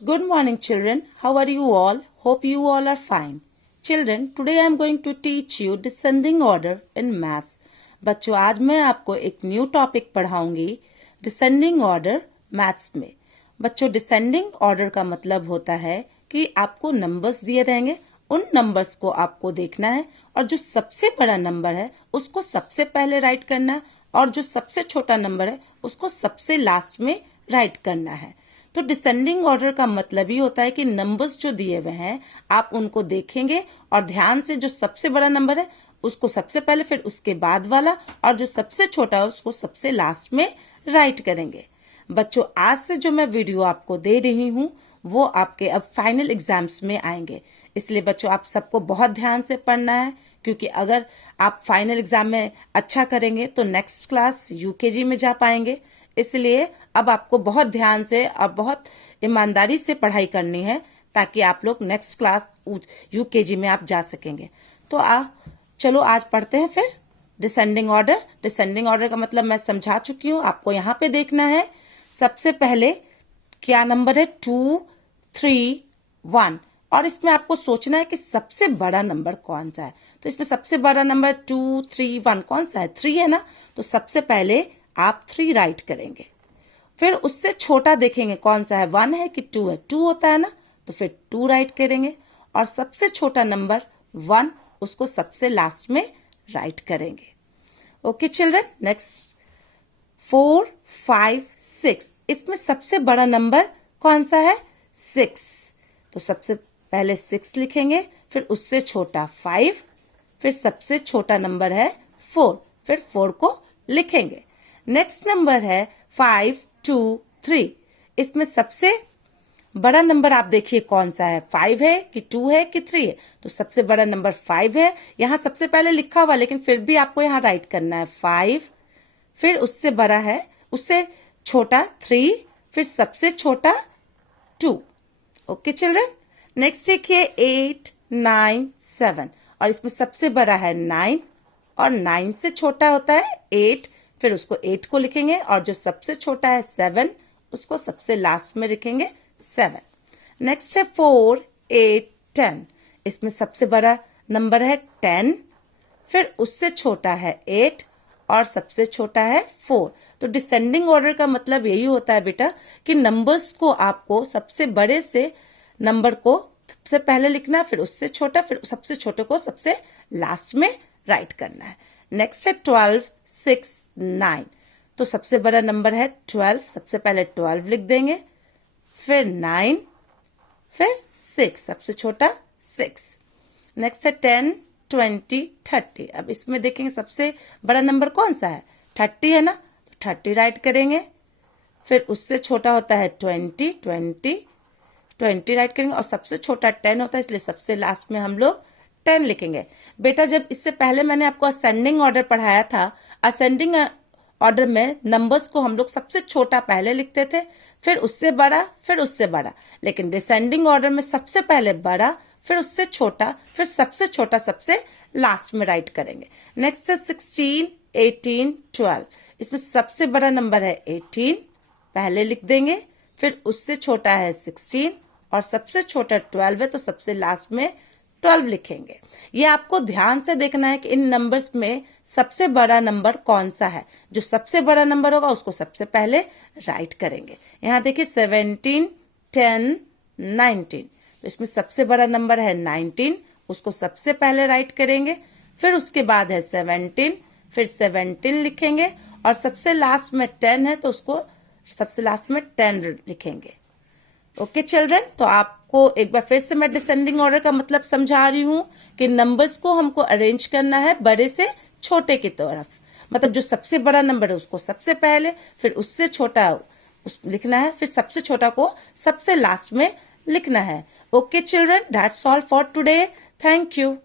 Good morning, children. How are you all? Hope you all are fine. Children, today I am going to teach you descending order in maths. बच्चों, आज मैं आपको एक new topic पढ़ाऊंगी descending order maths में। बच्चों, descending order का मतलब होता है कि आपको नंबर्स दिए रहेंगे, उन नंबर्स को आपको देखना है और जो सबसे बड़ा नंबर है उसको सबसे पहले राइट करना है और जो सबसे छोटा नंबर है उसको सबसे लास्ट में राइट करना है। तो डिसेंडिंग ऑर्डर का मतलब ही होता है कि नंबर्स जो दिए हुए हैं आप उनको देखेंगे और ध्यान से जो सबसे बड़ा नंबर है उसको सबसे पहले, फिर उसके बाद वाला, और जो सबसे छोटा है उसको सबसे लास्ट में राइट करेंगे। बच्चों, आज से जो मैं वीडियो आपको दे रही हूँ वो आपके अब फाइनल एग्जाम्स में आएंगे, इसलिए बच्चों आप सबको बहुत ध्यान से पढ़ना है, क्योंकि अगर आप फाइनल एग्जाम में अच्छा करेंगे तो नेक्स्ट क्लास यूकेजी में जा पाएंगे। इसलिए अब आपको बहुत ध्यान से और बहुत ईमानदारी से पढ़ाई करनी है ताकि आप लोग नेक्स्ट क्लास यूकेजी में आप जा सकेंगे। तो चलो आज पढ़ते हैं फिर डिसेंडिंग ऑर्डर। डिसेंडिंग ऑर्डर का मतलब मैं समझा चुकी हूँ, आपको यहाँ पे देखना है। सबसे पहले क्या नंबर है? 2, 3, 1, और इसमें आपको सोचना है कि सबसे बड़ा नंबर कौन सा है। तो इसमें सबसे बड़ा नंबर 2, 3, 1 कौन सा है? 3 है ना। तो सबसे पहले आप 3 राइट करेंगे, फिर उससे छोटा देखेंगे कौन सा है, 1 है कि 2 है। 2 होता है ना, तो फिर 2 राइट करेंगे और सबसे छोटा नंबर 1 उसको सबसे लास्ट में राइट करेंगे। ओके चिल्ड्रन, नेक्स्ट 4, 5, 6, इसमें सबसे बड़ा नंबर कौन सा है? 6। तो सबसे पहले 6 लिखेंगे, फिर उससे छोटा 5, फिर सबसे छोटा नंबर है 4, फिर 4 को लिखेंगे। नेक्स्ट नंबर है 5, 2, 3, इसमें सबसे बड़ा नंबर आप देखिए कौन सा है, 5 है कि 2 है कि 3 है। तो सबसे बड़ा नंबर 5 है, यहाँ सबसे पहले लिखा हुआ, लेकिन फिर भी आपको यहाँ राइट करना है 5, फिर उससे बड़ा है, उससे छोटा 3, फिर सबसे छोटा 2। ओके चिल्ड्रन, नेक्स्ट देखिए 8, 9, 7, और इसमें सबसे बड़ा है 9 और 9 से छोटा होता है 8, फिर उसको 8 को लिखेंगे और जो सबसे छोटा है 7 उसको सबसे लास्ट में लिखेंगे 7। नेक्स्ट है 4, 8, 10, इसमें सबसे बड़ा नंबर है 10, फिर उससे छोटा है 8 और सबसे छोटा है 4। तो डिसेंडिंग ऑर्डर का मतलब यही होता है बेटा कि नंबर्स को आपको सबसे बड़े से नंबर को सबसे पहले लिखना, फिर उससे छोटा, फिर सबसे छोटे को सबसे लास्ट में राइट करना है। नेक्स्ट है 12, 6, 9, तो सबसे बड़ा नंबर है 12, सबसे पहले 12 लिख देंगे, फिर 9, फिर 6, सबसे छोटा 6। नेक्स्ट है 10, 20, 30, अब इसमें देखेंगे सबसे बड़ा नंबर कौन सा है? 30 है ना, तो 30 राइट करेंगे, फिर उससे छोटा होता है 20, 20 राइट करेंगे और सबसे छोटा 10 होता है, इसलिए सबसे लास्ट में हम लोग 10 लिखेंगे। बेटा जब इससे पहले मैंने आपको असेंडिंग ऑर्डर पढ़ाया था, असेंडिंग ऑर्डर में नंबर्स को हम लोग सबसे छोटा पहले लिखते थे, फिर उससे बड़ा, फिर उससे बड़ा, लेकिन डिसेंडिंग ऑर्डर में सबसे पहले बड़ा, फिर उससे छोटा, फिर सबसे छोटा सबसे लास्ट में राइट करेंगे। नेक्स्ट है 16, 18, 12, इसमें सबसे बड़ा नंबर है 18, पहले लिख देंगे, फिर उससे छोटा है 16 और सबसे छोटा 12 है, तो सबसे लास्ट में 12 लिखेंगे। ये आपको ध्यान से देखना है कि इन नंबर्स में सबसे बड़ा नंबर कौन सा है। जो सबसे बड़ा नंबर होगा उसको सबसे पहले राइट करेंगे। यहाँ देखिए 17, 10, 19, तो इसमें सबसे बड़ा नंबर है 19, उसको सबसे पहले राइट करेंगे, फिर उसके बाद है 17, फिर 17 लिखेंगे और सबसे लास्ट में 10 है, तो उसको सबसे लास्ट में 10 लिखेंगे। ओके चिल्ड्रन, तो आपको एक बार फिर से मैं डिसेंडिंग ऑर्डर का मतलब समझा रही हूँ कि नंबर्स को हमको अरेंज करना है बड़े से छोटे की तरफ, मतलब जो सबसे बड़ा नंबर है उसको सबसे पहले, फिर उससे छोटा लिखना है, फिर सबसे छोटा को सबसे लास्ट में लिखना है। Okay children, that's all for today, thank you.